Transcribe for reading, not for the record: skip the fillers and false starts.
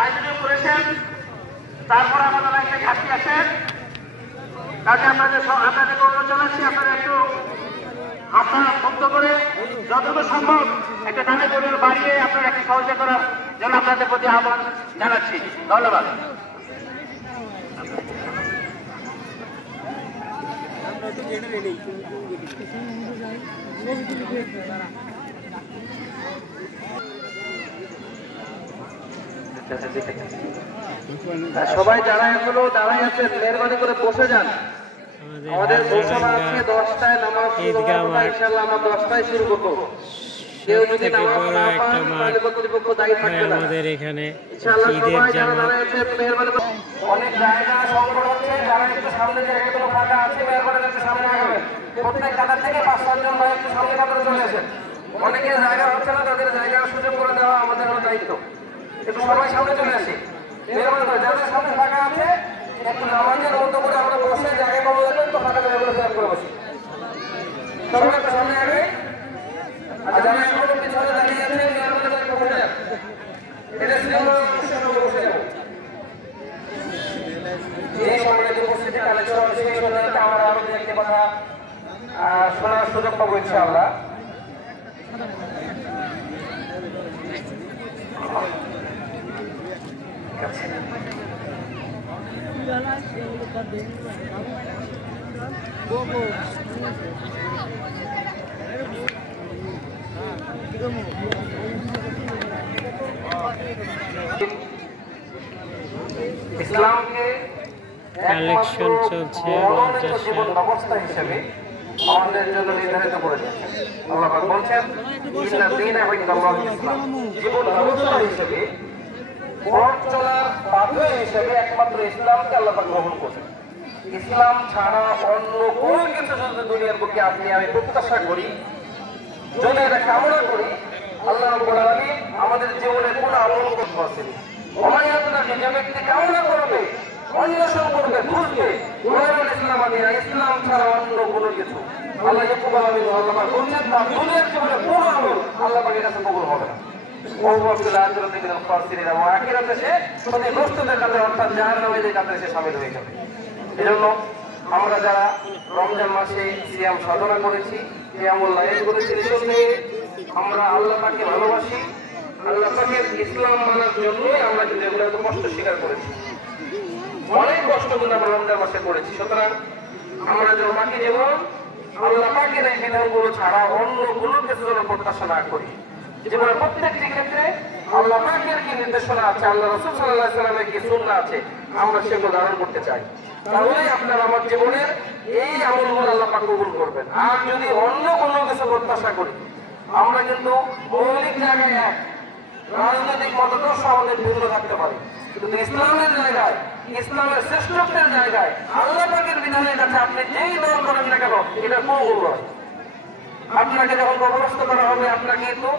আয়োজন করেছেন, তারপর আমাদের একটা ঘাটতি আছেন। কাজে আপনাদেরকে অনুরোধ জানাচ্ছি, আপনারা একটু আপনারা মুক্ত করে যতটুকু সম্ভব একটা গানে করে বাড়িয়ে আপনারা একটু সহযোগিতা করার জন্য আপনাদের প্রতি আহ্বান জানাচ্ছি। ধন্যবাদ। সবাই যারা এখনো দাঁড়াই আছেন মেহরবানি করে বসে যান। আমাদের ঘোষণা আছে 10টায় নামাজ শুরু হবে, ইনশাআল্লাহ আমরা 10টায় শুরু করব। কেউ যদি নামাজ না পান তাহলে কর্তৃপক্ষ দায়ী থাকবে না। আমাদের এখানে ইনশাআল্লাহ সবাই যারা দাঁড়াই আছেন মেহরবানি করে, অনেক জায়গা সংকট হচ্ছে, যারা একটু সামনে জায়গাগুলো ফাঁকা আছে মেহরবানি একটু সামনে আগাবেন। প্রত্যেক কাতার থেকে 5-7 জন ভাই একটু সামনে কাতারে চলে আসেন। অনেকের জায়গা হচ্ছে না, তাদের জায়গার সুযোগ করে দেওয়া আমাদের দায়িত্ব। একটু সবাই সামনে চলে আসি মেহরবানি করে। যাদের সামনে ফাঁকা আছে একটু নামাজের মতো করে আমরা বসে জায়গা পাবো তো ফাঁকা জায়গাগুলো ফেরাম করে বসি। সবাই একটু সামনে আগে, আর যারা এখনো পিছনে দাঁড়িয়ে আছে মেহরবানি করে একটু বসে যান। এটা সিনেমা বসে যাবো। যে সম্মানিত উপস্থিতি কালেকশন সেই সম্মানিত আমরা আরো একটি কথা শোনার সুযোগ পাবো ইনশাআল্লাহ। ইসলামকে কালেকশন চলছে জীবন ব্যবস্থা হিসেবে আমাদের জন্য নির্ধারিত করেছেন। আল্লাহ পাক বলছেন ইন্না দীনা ইনদাল্লাহি ইসলাম, জীবন ব্যবস্থা হিসেবে পথ চলার পাথর হিসেবে একমাত্র ইসলামকে আল্লাহ পাক গ্রহণ করেছেন। ইসলাম ছাড়া অন্য কোনো কিছু যদি দুনিয়ার বুকে আপনি আমি প্রত্যাশা করি, যদি এটা কামনা করি, আল্লাহ রাব্বুল আলামিন আমাদের জীবনে কোনো আমল করতে আসেনি। অমায়াতনাকে যে ব্যক্তি কামনা করবে, অন্বেষণ করবে, খুঁজবে, ইসলাম আদিনা, ইসলাম ছাড়া অন্য কোনো কিছু আল্লাহ ইয়াকুব আলামিন আল্লাহ পাক বলছেন তার দুনিয়ার জীবনে কোনো আমল আল্লাহ পাকের কাছে কবুল হবে না। এজন্য আমরা যারা রমজান মাসে সিয়াম সাধনা করেছি, সিয়ামুল লাইল করেছি, আমরা আল্লাহ পাককে ভালোবাসি, আল্লাহ পাকের ইসলাম মানার জন্যই আমরা কিন্তু এগুলো এত কষ্ট স্বীকার করেছি। অনেক কষ্ট কিন্তু আমরা রমজান মাসে করেছি। সুতরাং আমরা যেন বাকি জীবন আল্লাহ পাকের এই বিধানগুলো ছাড়া অন্য কোনো কিছু যেন প্রত্যাশা না করি। জীবনের প্রত্যেকটি ক্ষেত্রে আল্লাহ পাকের কি নির্দেশনা আছে, আল্লাহ রাসূল সাল্লাল্লাহু আলাইহি ওয়াসাল্লামের কি সুন্নাহ আছে, আমরা সেগুলো ধারণ করতে চাই। তাহলে আপনার আমার জীবনের এই আমলগুলো আল্লাহ পাক কবুল করবেন। আর যদি অন্য কোনো কিছু প্রত্যাশা করি, আমরা কিন্তু মৌলিক জায়গায় এক, রাজনৈতিক মতাদর্শ আমাদের ভিন্ন থাকতে পারে, কিন্তু ইসলামের জায়গায়, ইসলামের শ্রেষ্ঠত্বের জায়গায় আল্লাহ পাকের বিধানের কাছে আপনি যেই দল করেন না কেন এটা কোনো ভুল নয়। আপনাকে যখন কবরস্থ করা হবে আপনাকে কিন্তু